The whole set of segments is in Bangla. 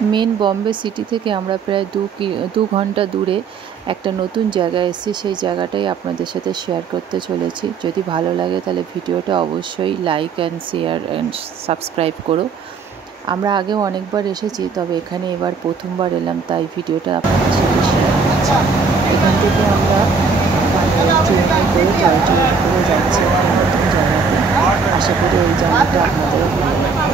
মেন বম্বে সিটি থেকে আমরা প্রায় 2 ঘন্টা দূরে একটা নতুন জায়গায় এসেছি। সেই জায়গাটাই আপনাদের সাথে শেয়ার করতে চলেছি। যদি ভালো লাগে তাহলে ভিডিওটা অবশ্যই like and share and subscribe করো। আমরা আগেও অনেকবার এসেছি, তবে এখানে এবার প্রথমবার এলাম, তাই ভিডিওটা আপনাদের সাথে শেয়ার করছি। এখান থেকে আমরা ট্রেনে করে টয় ট্রেনে করে যাচ্ছি একটা নতুন জায়গাতে। আশা করি এই জায়গাটা আপনাদেরও ভালো লাগবে।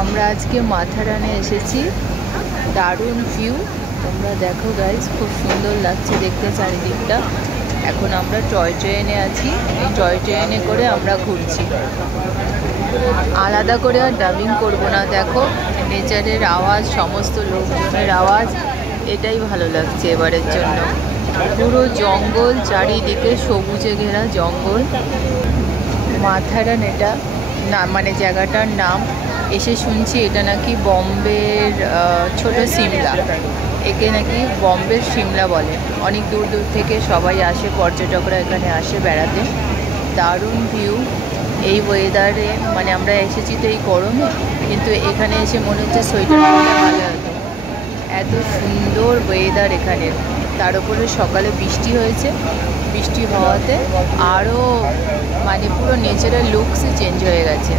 আমরা আজকে মাথারানে এসেছি। দারুণ ভিউ, তোমরা দেখো গাইস, খুব সুন্দর লাগছে দেখতে চারিদিকটা। এখন আমরা টয় ট্রেনে আছি। এই টয় ট্রেনে করে আমরা ঘুরছি। আলাদা করে আর ডাবিং করবো না, দেখো নেচারের আওয়াজ, সমস্ত লোকজনের আওয়াজ, এটাই ভালো লাগছে এবারের জন্য। পুরো জঙ্গল, চারিদিকে সবুজে ঘেরা জঙ্গল। মাথারান এটা না, মানে জায়গাটার নাম। এসে শুনছি এটা নাকি বম্বের ছোট সিমলা। একে নাকি বম্বের সিমলা বলে। অনেক দূর দূর থেকে সবাই আসে, পর্যটকরা এখানে আসে বেড়াতে। দারুণ ভিউ এই ওয়েদারে। মানে আমরা এসেছি তো এই গরমে, কিন্তু এখানে এসে মনে হচ্ছে সোয়েটার পরলে ভালো হতো। এত সুন্দর ওয়েদার এখানে। তার উপরে সকালে বৃষ্টি হয়েছে, বৃষ্টি হওয়াতে আরও মানে পুরো নেচারের লুকসই চেঞ্জ হয়ে গেছে।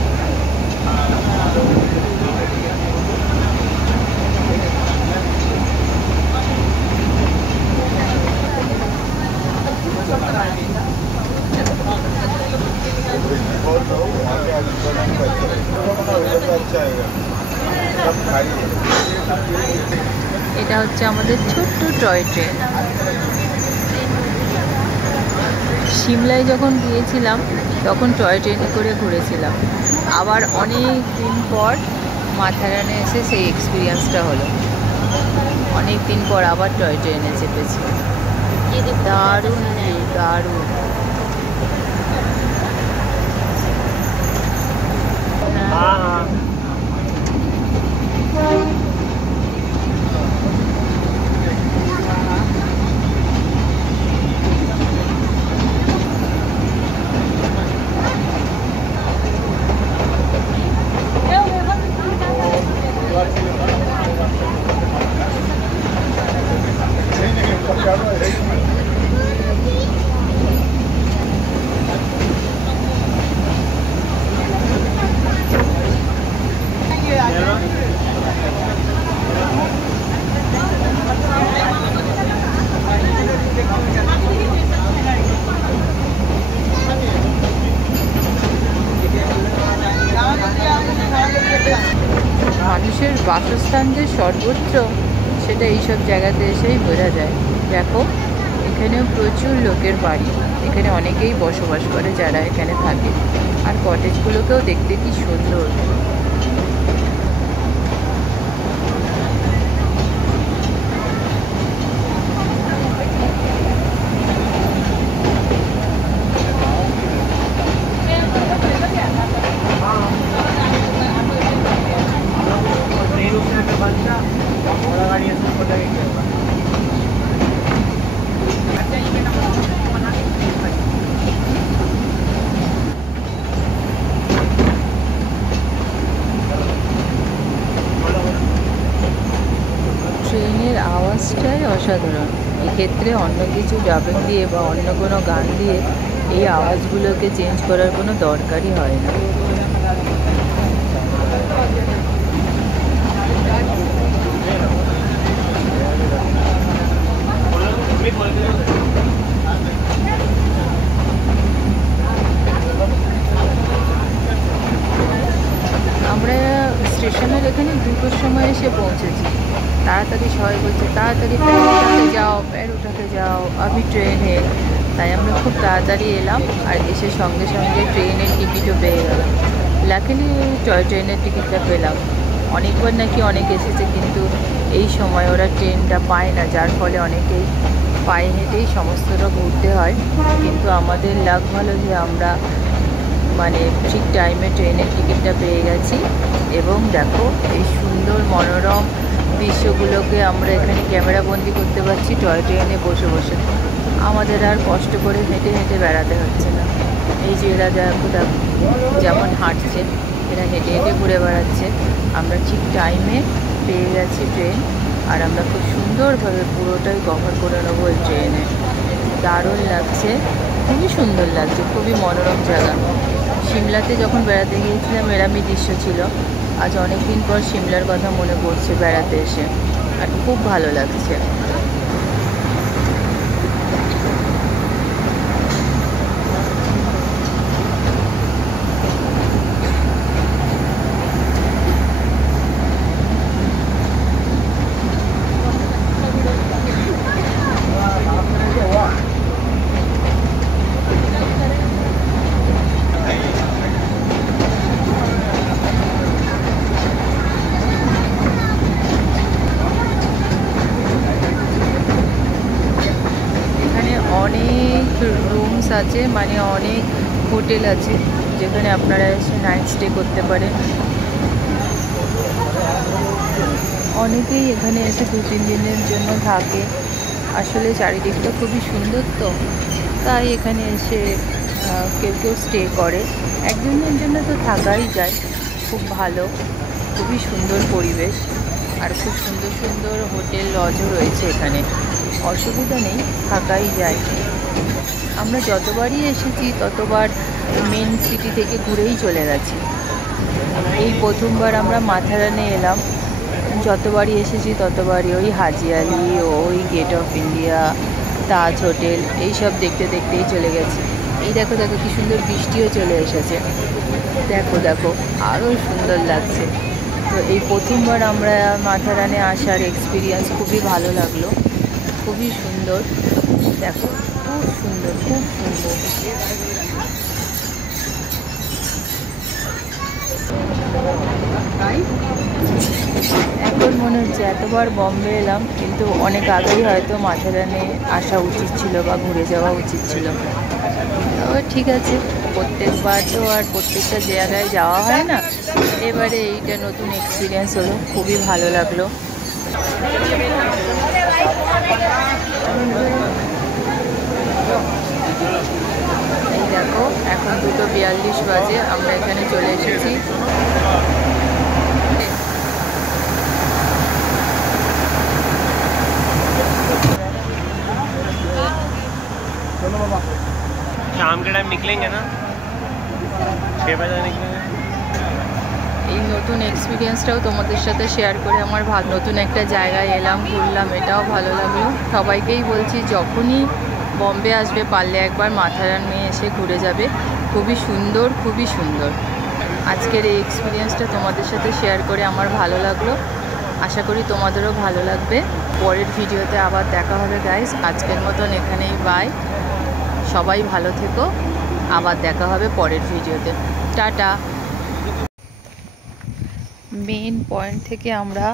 এটা হচ্ছে আমাদের ছোট্ট টয় ট্রেন। সিমলায় যখন গিয়েছিলাম তখন টয় ট্রেনে করে ঘুরেছিলাম। আবার অনেক দিন পর মাথারানে এসে সেই এক্সপিরিয়েন্সটা হলো। অনেক দিন পর আবার টয় ট্রেনে চেপেছি। দারুণ ভিউ, দারুণ। মানুষের বাসস্থান যে সর্বোচ্চ, সেটা এইসব জায়গাতে এসেই বোঝা যায়। দেখো এখানেও প্রচুর লোকের বাড়ি, এখানে অনেকেই বসবাস করে যারা এখানে থাকে। আর কটেজগুলোকেও দেখতে কি সুন্দর। ট্রেনের আওয়াজটাই অসাধারণ। এক্ষেত্রে অন্য কিছু ডাবিং দিয়ে বা অন্য কোনো গান দিয়ে এই আওয়াজগুলোকে চেঞ্জ করার কোনো দরকারই হয় না। আমরা স্টেশনের এখানে 2টোর সময় এসে পৌঁছেছি। তাড়াতাড়ি সবাই বলছে তাড়াতাড়ি প্যার উঠাতে যাও, আমি ট্রেনে। তাই আমরা খুব তাড়াতাড়ি এলাম, আর এসে সঙ্গে সঙ্গে ট্রেনের টিকিটও পেয়ে গেলাম। লাকিলি টয় ট্রেনের টিকিটটা পেলাম। অনেকবার নাকি অনেক এসেছে, কিন্তু এই সময় ওরা ট্রেনটা পায় না, যার ফলে অনেকেই পায়ে হেঁটেই সমস্তটা ঘুরতে হয়। কিন্তু আমাদের লাক ভালো যে আমরা মানে ঠিক টাইমে ট্রেনের টিকিটটা পেয়ে গেছি। এবং দেখো এই সুন্দর মনোরম দৃশ্যগুলোকে আমরা এখানে ক্যামেরা বন্দি করতে পারছি টয় ট্রেনে বসে বসে। আমাদের আর কষ্ট করে হেঁটে হেঁটে বেড়াতে হচ্ছে না। এই যে এরা দেখো যেমন হাঁটছে, এরা হেঁটে হেঁটে ঘুরে বেড়াচ্ছে। আমরা ঠিক টাইমে পেয়ে গেছি ট্রেন, আর আমরা খুব সুন্দরভাবে পুরোটাই কভার করে নেবো এই ট্রেনে। দারুণ লাগছে, খুবই সুন্দর লাগছে, খুবই মনোরম জায়গা। সিমলাতে যখন বেড়াতে গিয়েছিলাম এরমই দৃশ্য ছিল। আজ অনেক দিন পর সিমলার কথা মনে পড়ছে বেড়াতে এসে, আর খুব ভালো লাগছে। অনেক রুমস আছে, মানে অনেক হোটেল আছে যেখানে আপনারা এসে নাইট স্টে করতে পারেন। অনেকেই এখানে এসে 2-3 দিনের জন্য থাকে। আসলে চারিদিকটা খুবই সুন্দর, তো তাই এখানে এসে কেউ কেউ স্টে করে। 1-2 দিনের জন্য তো থাকাই যায়। খুব ভালো, খুবই সুন্দর পরিবেশ, আর খুব সুন্দর সুন্দর হোটেল লজও রয়েছে এখানে। অসুবিধা নেই, থাকাই যায়। আমরা যতবারই এসেছি ততবার মেন সিটি থেকে ঘুরেই চলে গেছি। এই প্রথমবার আমরা মাথারানে এলাম, যতবারই এসেছি ততবারই ওই হাজি আলি, ওই gate of India, Taj hotel, এইসব দেখতে দেখতেই চলে গেছি। এই দেখো দেখো কি সুন্দর বৃষ্টিও চলে এসেছে, দেখো দেখো আরও সুন্দর লাগছে। তো এই প্রথমবার আমরা মাথারানে আসার এক্সপিরিয়েন্স খুবই ভালো লাগলো, খুবই সুন্দর। দেখো খুব সুন্দর, খুব সুন্দর। এখন মনে হচ্ছে এতবার বম্বে এলাম, কিন্তু অনেক আগেই হয়তো মাথারানে আসা উচিত ছিল বা ঘুরে যাওয়া উচিত ছিল। ঠিক আছে, প্রত্যেকবার তো আর প্রত্যেকটা জায়গায় যাওয়া হয় না। এবারে এইটা নতুন এক্সপিরিয়েন্স হলো, খুবই ভালো লাগলো। এই দেখো এখন 2:42 বাজে, আমরা এখানে চলে এসেছি। शाम के टाइम निकलेंगे ना, 6 बजे निकलेंगे। এই নতুন এক্সপিরিয়েন্সটাও তোমাদের সাথে শেয়ার করে আমার নতুন একটা জায়গায় এলাম, ঘুরলাম, এটাও ভালো লাগলো। সবাইকেই বলছি যখনই বম্বে আসবে পারলে একবার মাথারানে এসে ঘুরে যাবে, খুবই সুন্দর, খুবই সুন্দর। আজকের এই এক্সপিরিয়েন্সটা তোমাদের সাথে শেয়ার করে আমার ভালো লাগলো, আশা করি তোমাদেরও ভালো লাগবে। পরের ভিডিওতে আবার দেখা হবে গাইস। আজকের মতন এখানেই বাই, সবাই ভালো থেকো, আবার দেখা হবে পরের ভিডিওতে। টাটা। মেন পয়েন্ট থেকে আমরা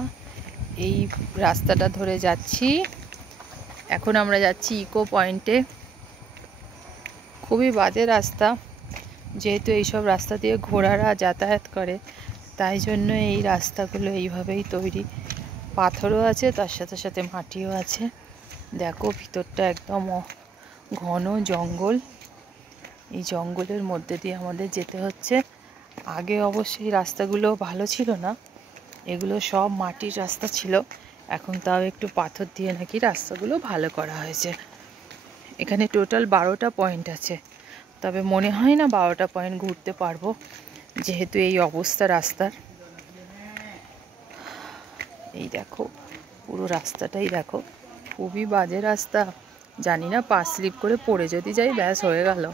এই রাস্তাটা ধরে যাচ্ছি, এখন আমরা যাচ্ছি ইকো পয়েন্টে। খুবই বাজে রাস্তা, যেহেতু এইসব রাস্তা দিয়ে ঘোড়ারা যাতায়াত করে, তাই জন্য এই রাস্তাগুলো এইভাবেই তৈরি। পাথরও আছে, তার সাথে সাথে মাটিও আছে। দেখো ভিতরটা একদম ঘন জঙ্গল, এই জঙ্গলের মধ্যে দিয়ে আমাদের যেতে হচ্ছে। আগে অবশ্যই রাস্তাগুলো ভালো ছিল না, এগুলো সব মাটির রাস্তা ছিল, এখন তাও একটু পাথর দিয়ে নাকি রাস্তাগুলো ভালো করা হয়েছে। এখানে টোটাল 12টা পয়েন্ট আছে, তবে মনে হয় না 12টা পয়েন্ট ঘুরতে পারবো, যেহেতু এই অবস্থা রাস্তার। এই দেখো পুরো রাস্তাটাই দেখো, খুবই বাজে রাস্তা। জানি না পা স্লিপ করে পড়ে যদি যাই ব্যাস হয়ে গেল।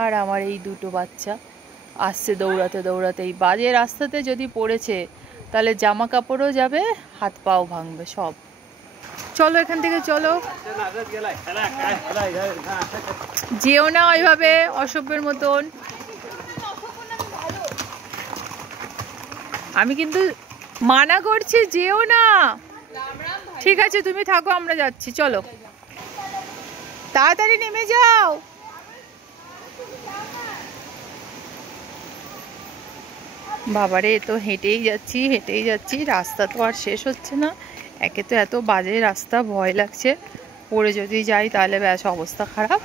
আর আমার এই দুটো বাচ্চা আসছে দৌড়াতে দৌড়াতে, এই বাজে রাস্তাতে যদি পড়েছে তাহলে জামা কাপড়ও যাবে, হাত পাও ভাঙবে সব। চলো এখান থেকে চলো, যেও না ওইভাবে অসভ্যের মতন। আমি কিন্তু মানা করছি, যেও না। ঠিক আছে তুমি থাকো, আমরা যাচ্ছি, চলো তাড়াতাড়ি নেমে যাও। বাবারে, তো হেঁটেই যাচ্ছি, রাস্তা তো আর শেষ হচ্ছে না। একে তো এত বাজে রাস্তা, ভয় লাগছে পড়ে যদি যাই তাহলে ব্যাস অবস্থা খারাপ।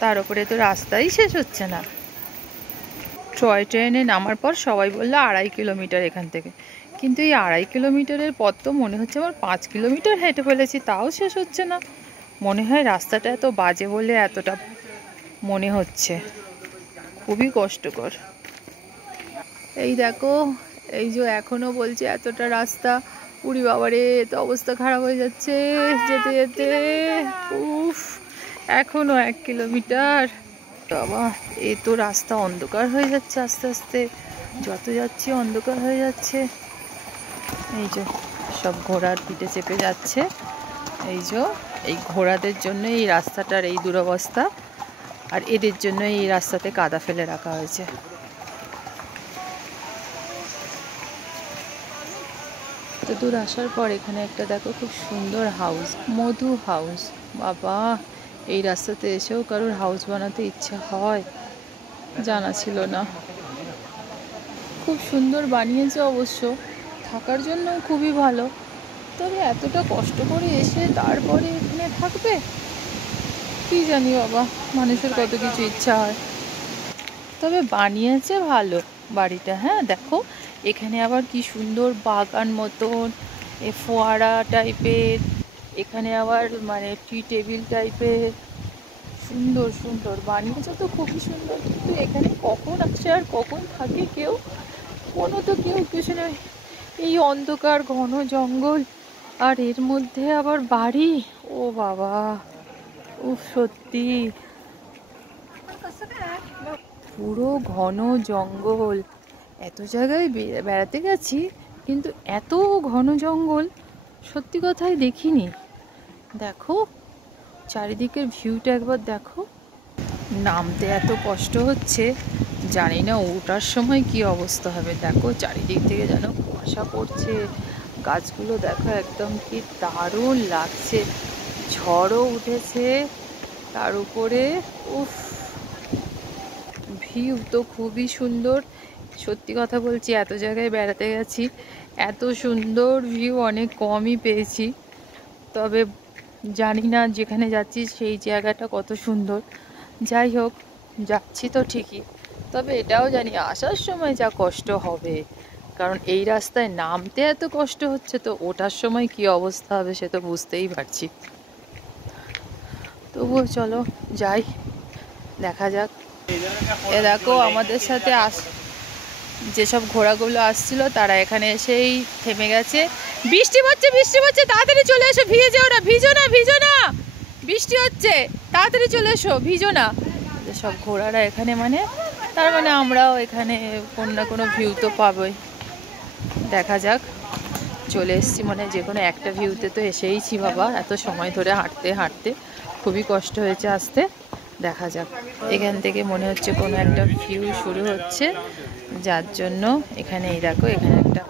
তার উপরে তো রাস্তাই শেষ হচ্ছে না। টয় ট্রেনে নামার পর সবাই বললো 2.5 কিলোমিটার এখান থেকে, কিন্তু এই 2.5 কিলোমিটারের পথ তো মনে হচ্ছে আমার 5 কিলোমিটার হেঁটে ফেলেছি, তাও শেষ হচ্ছে না। মনে হয় রাস্তাটা এত বাজে বলে এতটা মনে হচ্ছে, খুবই কষ্টকর। এই দেখো, এই যে এখনো বলছে এতটা রাস্তা, উড়ি বাবারে, তো অবস্থা খারাপ হয়ে যাচ্ছে যেতে যেতে। উফ, এখনো 1 কিলোমিটার। বাবা, এই তো রাস্তা অন্ধকার হয়ে যাচ্ছে আস্তে আস্তে, যত যাচ্ছি অন্ধকার হয়ে যাচ্ছে। এই যে সব ঘোড়ার পিঠে চেপে যাচ্ছে, এই যে এই ঘোড়াদের জন্য এই রাস্তাটার এই দুরবস্থা, আর এদের জন্য এই রাস্তাতে কাদা ফেলে রাখা হয়েছে। তো দূর আসার পর এখানে একটা দেখো খুব সুন্দর হাউস, মধু হাউস। বাবা, এই রাস্তাতে এসেও কারোর হাউস বানাতে ইচ্ছা হয়, জানা ছিল না। খুব সুন্দর বানিয়েছে অবশ্য, থাকার জন্য খুবই ভালো। তবে এতটা কষ্ট করে এসে তারপরে এখানে থাকবে, কি জানি বাবা, মানুষের কত কিছু ইচ্ছা হয়। তবে বানিয়েছে ভালো বাড়িটা। হ্যাঁ দেখো, এখানে আবার কি সুন্দর বাগান মতন, এ ফোয়ারা টাইপের, এখানে আবার মানে টি টেবিল টাইপের, সুন্দর সুন্দর বানিয়েছে তো, খুবই সুন্দর। কিন্তু এখানে কখন আসে আর কখন থাকে কেউ, কোনো তো কেউ কিছু নেই। এই অন্ধকার ঘন জঙ্গল, আর এর মধ্যে আবার বাড়ি, ও বাবা, উফ, সত্যি পুরো ঘন জঙ্গল। এত জায়গায় বেড়াতে গেছি, কিন্তু এত ঘন জঙ্গল সত্যি কথাই দেখিনি। দেখো চারিদিকের ভিউটা একবার দেখো। নামতে এত কষ্ট হচ্ছে, জানি না ওঠার সময় কি অবস্থা হবে। দেখো চারিদিক থেকে যেন কুয়াশা পড়ছে, গাছগুলো দেখো একদম কি দারুণ লাগছে, ঝড়ও উঠেছে তার উপরে। উফ, ভিউ তো খুবই সুন্দর। সত্যি কথা বলছি, এত জায়গায় বেড়াতে গেছি, এত সুন্দর ভিউ অনেক কমই পেয়েছি। তবে জানি না যেখানে যাচ্ছি সেই জায়গাটা কত সুন্দর। যাই হোক, যাচ্ছি তো ঠিকই, তবে এটাও জানি আসার সময় যা কষ্ট হবে, কারণ এই রাস্তায় নামতে এত কষ্ট হচ্ছে, তো ওঠার সময় কি অবস্থা হবে সে তো বুঝতেই পারছি। তবুও চলো যাই, দেখা যাক। এ দেখো আমাদের সাথে যেসব ঘোড়াগুলো আসছিল তারা এখানে এসেই থেমে গেছে। বৃষ্টি পড়ছে, তাড়াতাড়ি চলে এসো, ভিজে যাও না, ভিজো না, বৃষ্টি হচ্ছে, তাড়াতাড়ি চলে এসো, ভিজো না। সব ঘোড়ারা এখানে, মানে তার মানে আমরাও এখানে কোনো না কোনো ভিউ তো পাবোই। দেখা যাক, চলে এসছি মানে যে কোনো একটা ভিউতে তো এসেইছি বাবা। এত সময় ধরে হাঁটতে হাঁটতে খুবই কষ্ট হয়েছে আসতে। দেখা যাক, এখান থেকে মনে হচ্ছে কোনো একটা ভিউ শুরু হচ্ছে, যার জন্য এখানে এই দেখো এখানে একটা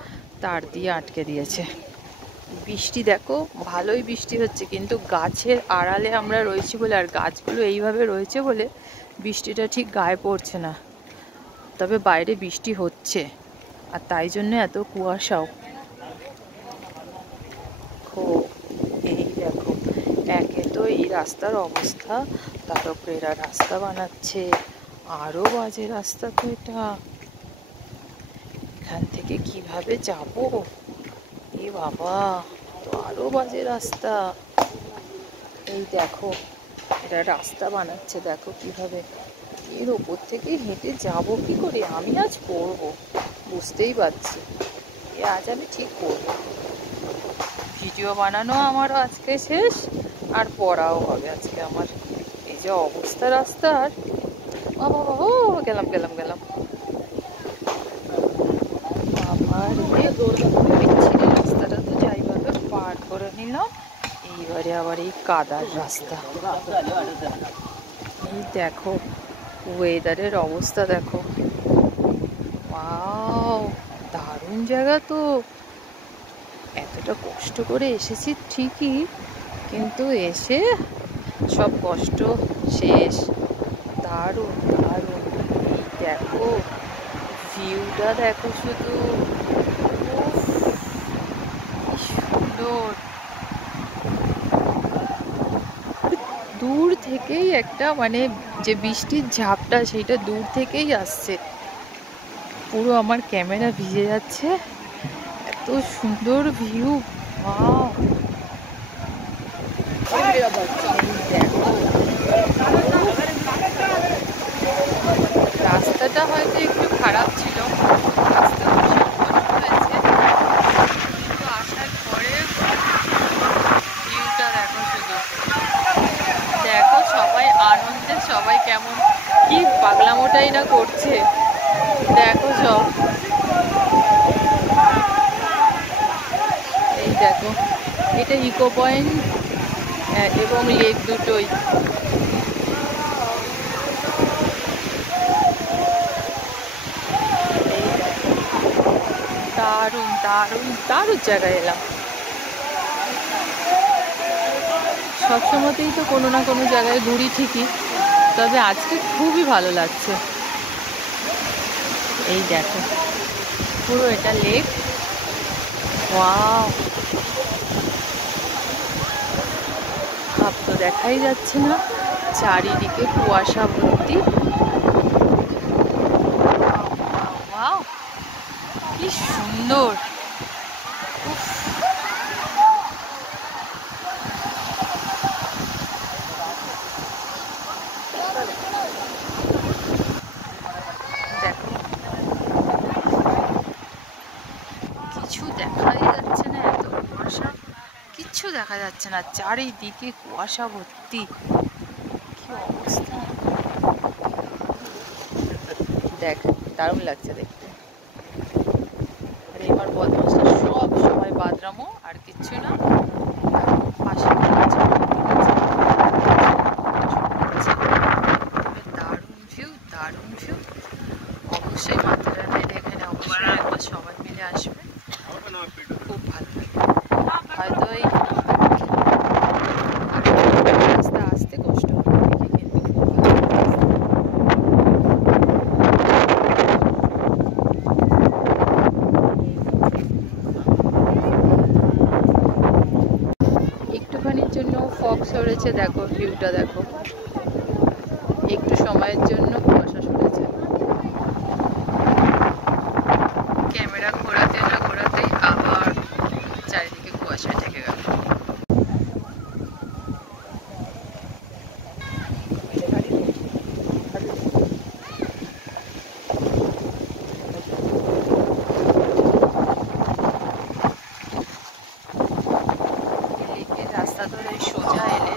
তার দিয়ে আটকে দিয়েছে। বৃষ্টি দেখো, ভালোই বৃষ্টি হচ্ছে, কিন্তু গাছের আড়ালে আমরা রয়েছি বলে, আর গাছগুলো এইভাবে রয়েছে বলে বৃষ্টিটা ঠিক গায়ে পড়ছে না। তবে বাইরে বৃষ্টি হচ্ছে, আর তাই জন্য এত কুয়াশাও। এই দেখো, একে তো এই রাস্তার অবস্থা, তার উপরে এরা রাস্তা বানাচ্ছে, আরো বাজে রাস্তা তো এটা। এখান থেকে কিভাবে যাব, এ বাবা, তো আরো বাজে রাস্তা। এই দেখো এরা রাস্তা বানাচ্ছে, দেখো কিভাবে, এর ওপর থেকে হেঁটে যাব কি করে, আমি আজ পড়বো, বুঝতেই পারছি আজ আমি ঠিক পড়বো। ভিডিও বানানো আমারও আজকে শেষ, আর পড়াও হবে আজকে আমার। এই যে অবস্থা রাস্তার, বাবা, ও গেলাম আবার বিচ্ছিরি রাস্তাটা তো যাইভাবে পার করে নিলাম। এইবারে আবার এই কাদার রাস্তা। এই দেখো ওয়েদারের অবস্থা দেখো, ওয়াও, দারুণ জায়গা তো। এতটা কষ্ট করে এসেছি ঠিকই, কিন্তু এসে সব কষ্ট শেষ। দারুণ দারুণ, এই দেখো ভিউটা দেখো শুধু, উফ, কি সুন্দর। দূর থেকেই একটা মানে যে বৃষ্টির ঝাপটা সেইটা দূর থেকেই আসছে, পুরো আমার ক্যামেরা ভিজে যাচ্ছে, এত সুন্দর ভিউ। ওয়াও, দেখো রাস্তাটা হয়তো একটু খারাপ ছিল, আসতে ভীষণ কষ্ট হয়েছে, কিন্তু আসার পরে ভিউটা দেখো শুধু, দেখো সবাই আনন্দে, সবাই কেমন কি পাগলামোটাই না করছে, দেখো সব। এই দেখো, এটা ইকো পয়েন্ট এবং লেক দুটোই। দারুণ দারুণ দারুণ জায়গায় এলাম। সবসময়তেই তো কোনো না কোনো জায়গায় ঘুরি ঠিকই, তবে আজকে খুবই ভালো লাগছে। এই দেখো পুরো এটা লেক। ওয়াও, ভাব তো দেখাই যাচ্ছে না, চারিদিকে কুয়াশা ভর্তি। ওয়াও, কি সুন্দর। উফ, দেখো কিছু দেখাই যাচ্ছে না, এত কুয়াশা, কিচ্ছু দেখা যাচ্ছে না, চারিদিকে কুয়াশা ভর্তি, কি অবস্থা। দেখ, দারুণ লাগছে দেখতে। আর এবার বদমাসটা সব সময় বাদরামো, আর কিচ্ছু না। পাশে দারুণ ভিউ, দারুণ ভিউ। অবশ্যই মাথা রান্নাটা এখানে অবশ্যই একবার সবাই মিলে আসবে, খুব ভালো লাগে। হয়তো এই রাস্তা আসতে কষ্ট হবে, কিন্তু খুব ভালো লাগে। একটুখানির জন্য ফগ সরেছে, দেখো ভিউটা দেখো, একটু সময়ের জন্য কুয়াশা সরেছে। ক্যামেরা ঘোরাতে না ঘোরাতেই আবার চারিদিকে কুয়াশা ঢেকে গেল। রাস্তা ধরে সোজা এলে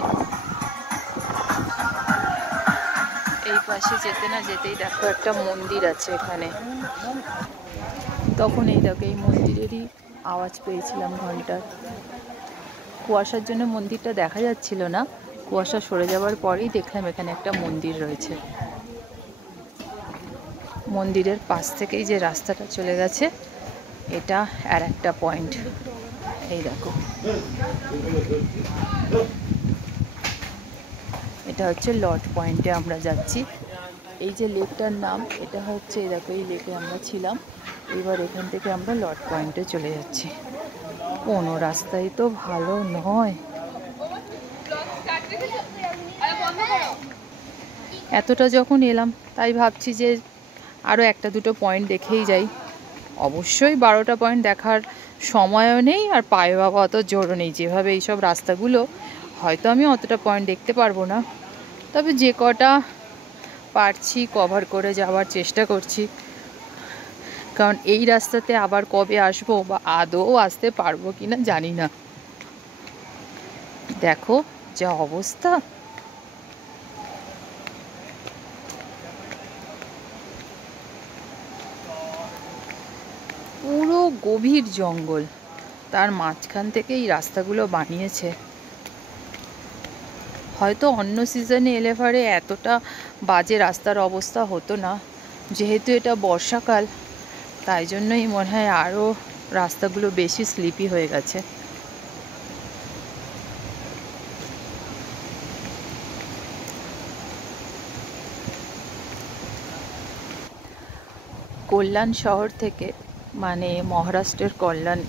এই পাশে যেতে না যেতেই দেখো একটা মন্দির আছে এখানে। তখন এই দেখো এই মন্দিরেরই আওয়াজ পেয়েছিলাম ঘন্টার। কুয়াশার জন্য মন্দিরটা দেখা যাচ্ছিল না, কুয়াশা সরে যাওয়ার পরেই দেখলাম এখানে একটা মন্দির রয়েছে। মন্দিরের পাশ থেকেই যে রাস্তাটা চলে গেছে, এটা আর একটা পয়েন্ট। এই দেখো, এটা হচ্ছে লট পয়েন্টে আমরা যাচ্ছি। এই যে লেকটার নাম, এটা হচ্ছে এই দেখো, এই লেকে আমরা ছিলাম, এবার এখান থেকে আমরা লট পয়েন্টে চলে যাচ্ছি। কোনো রাস্তাই তো ভালো নয়, এতটা যখন এলাম তাই ভাবছি যে আরও একটা দুটো পয়েন্ট দেখেই যাই। অবশ্যই 12টা পয়েন্ট দেখার সময়ও নেই, আর পায়ে বাবা অত জোরও নেই। যেভাবে এইসব রাস্তাগুলো, হয়তো আমি অতটা পয়েন্ট দেখতে পারবো না, তবে যে কটা পারছি কভার করে যাওয়ার চেষ্টা করছি। কারণ এই রাস্তাতে আবার কবে আসবো বা আদৌ আসতে পারবো কিনা জানি না। দেখো যা অবস্থা, পুরো গভীর জঙ্গল, তার মাঝখান থেকে এই রাস্তাগুলো বানিয়েছে। হয়তো অন্য সিজনে এলে পরে এতটা বাজে রাস্তার অবস্থা হতো না, যেহেতু এটা বর্ষাকাল তাই জন্যই মনে হয় আরও রাস্তাগুলো বেশি স্লিপি হয়ে গেছে। কল্যাণ শহর থেকে, মানে মহারাষ্ট্রের কল্যাণ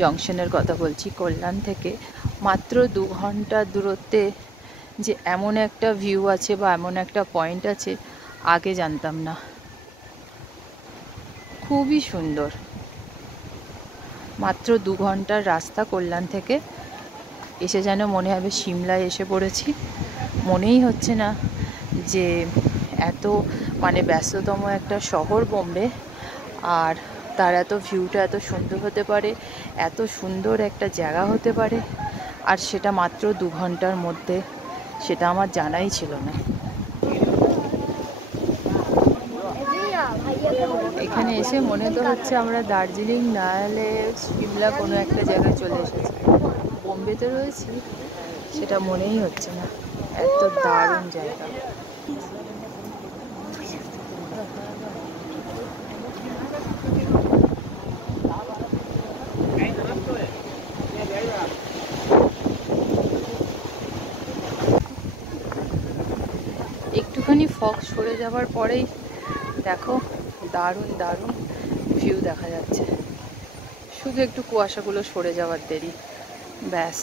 জংশনের কথা বলছি, কল্যাণ থেকে মাত্র 2 ঘন্টা দূরত্বে যে এমন একটা ভিউ আছে বা এমন একটা পয়েন্ট আছে আগে জানতাম না। খুবই সুন্দর। মাত্র 2 ঘন্টার রাস্তা কল্যাণ থেকে, এসে যেন মনে হবে সিমলায় এসে পড়েছি। মনেই হচ্ছে না যে এত মানে ব্যস্ততম একটা শহর বোম্বে, আর তার এত ভিউটা এত সুন্দর হতে পারে, এত সুন্দর একটা জায়গা হতে পারে, আর সেটা মাত্র 2 ঘন্টার মধ্যে, সেটা আমার জানাই ছিল না। এখানে এসে মনে তো হচ্ছে আমরা দার্জিলিং না হলে সিমলা কোনো একটা জায়গায় চলে এসেছি। বোম্বেতে রয়েছি সেটা মনেই হচ্ছে না, এত দারুণ জায়গা। একটুখানি ফগ সরে যাওয়ার পরেই দেখো দারুণ দারুণ ভিউ দেখা যাচ্ছে। শুধু একটু কুয়াশাগুলো সরে যাওয়ার দেরি, ব্যাস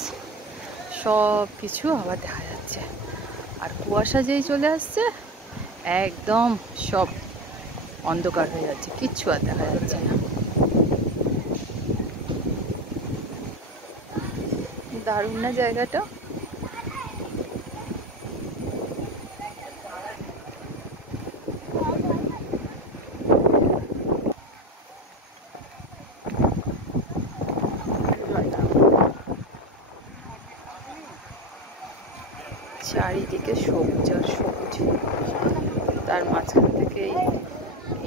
সব কিছু আবার দেখা যাচ্ছে। আর কুয়াশা যেই চলে আসছে একদম সব অন্ধকার হয়ে যাচ্ছে, কিচ্ছু আর দেখা যাচ্ছে না। দারুণ না জায়গাটা? চারিদিকে সবুজ আর সবুজ, তার মাঝখান থেকে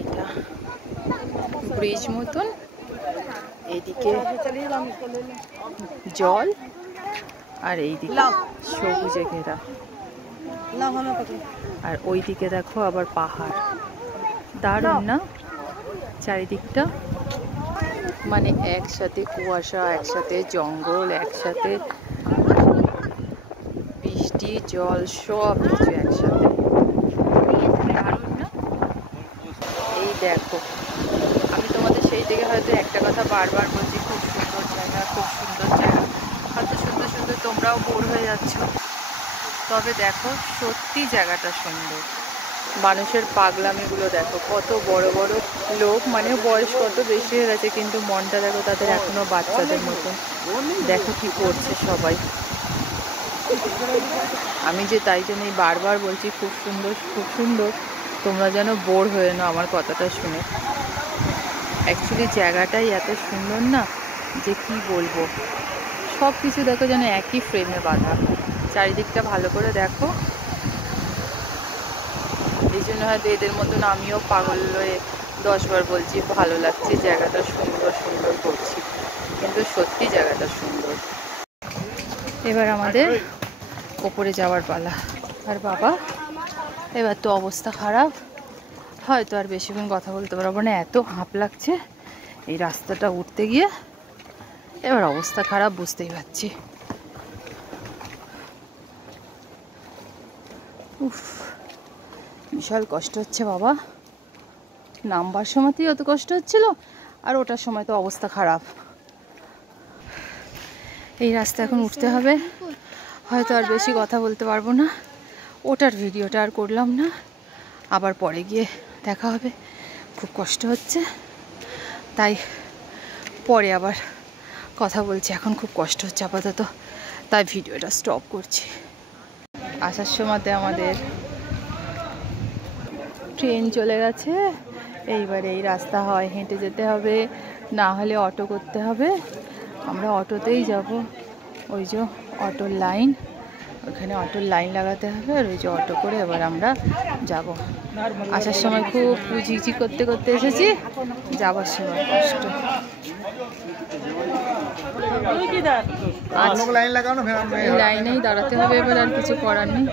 এটা ব্রিজ মতন, এইদিকে জল আর এইদিকে সবুজে ঘেরা, আর ওইদিকে দেখো আবার পাহাড়। দারুণ না চারিদিকটা? মানে একসাথে কুয়াশা, একসাথে জঙ্গল, একসাথে বৃষ্টি, জল, সব কিছু একসাথে। দারুণ না? এই দেখো, আমি তোমাদের সেই থেকে হয়তো একটা কথা বারবার বলছি, খুব সুন্দর জায়গা, খুব সুন্দর জায়গা। হয়তো সুন্দর সুন্দর তোমরাও বোর হয়ে যাচ্ছ, তবে দেখো সত্যি জায়গাটা সুন্দর। মানুষের পাগলামিগুলো দেখো, কত বড় বড় লোক, মানে বয়স কত বেশি হয়ে গেছে কিন্তু মনটা দেখো তাদের এখনো বাচ্চাদের মতন। দেখো কি করছে সবাই। আমি যে তাই জন্যই বারবার বলছি খুব সুন্দর খুব সুন্দর, তোমরা যেন বোর হয়ে নাও আমার কথাটা শুনে। অ্যাকচুয়ালি জায়গাটাই এত সুন্দর না যে কি বলবো। সব কিছু দেখো যেন একই ফ্রেমে বাঁধা। চারিদিকটা ভালো করে দেখো। এই জন্য হয়তো এদের মতন আমিও পাগল হয়ে 10 বার বলছি ভালো লাগছে, জায়গাটা সুন্দর সুন্দর করছি, কিন্তু সত্যি জায়গাটা সুন্দর। এবার আমাদের ওপরে যাওয়ার পালা। আর বাবা এবার তো অবস্থা খারাপ, হয়তো আর বেশিক্ষণ কথা বলতে পারবো না, এত হাঁপ লাগছে এই রাস্তাটা উঠতে গিয়ে। এবার অবস্থা খারাপ, বুঝতেই পারছি। উফ, বিশাল কষ্ট হচ্ছে বাবা। নামবার সময়তেই অত কষ্ট হচ্ছিল, আর ওটার সময় তো অবস্থা খারাপ। এই রাস্তা এখন উঠতে হবে, হয়তো আর বেশি কথা বলতে পারবো না। ওটার ভিডিওটা আর করলাম না, আবার পরে গিয়ে দেখা হবে। খুব কষ্ট হচ্ছে, তাই পরে আবার কথা বলছি। এখন খুব কষ্ট হচ্ছে আপাতত, তাই ভিডিওটা স্টপ করছি। আসার সময়তে আমাদের ট্রেন চলে গেছে, এইবারে এই রাস্তা হয় হেঁটে যেতে হবে, না হলে অটো করতে হবে। আমরা অটোতেই যাব, ওই যে অটোর লাইন, ওখানে অটোর লাইন লাগাতে হবে, আর ওই যে অটো করে এবার আমরা যাব। আসার সময় খুব ঝিঝি করতে করতে এসেছি, যাবার সময় কষ্ট। লাইনেই দাঁড়াতে হবে এবার, আর কিছু করার নেই।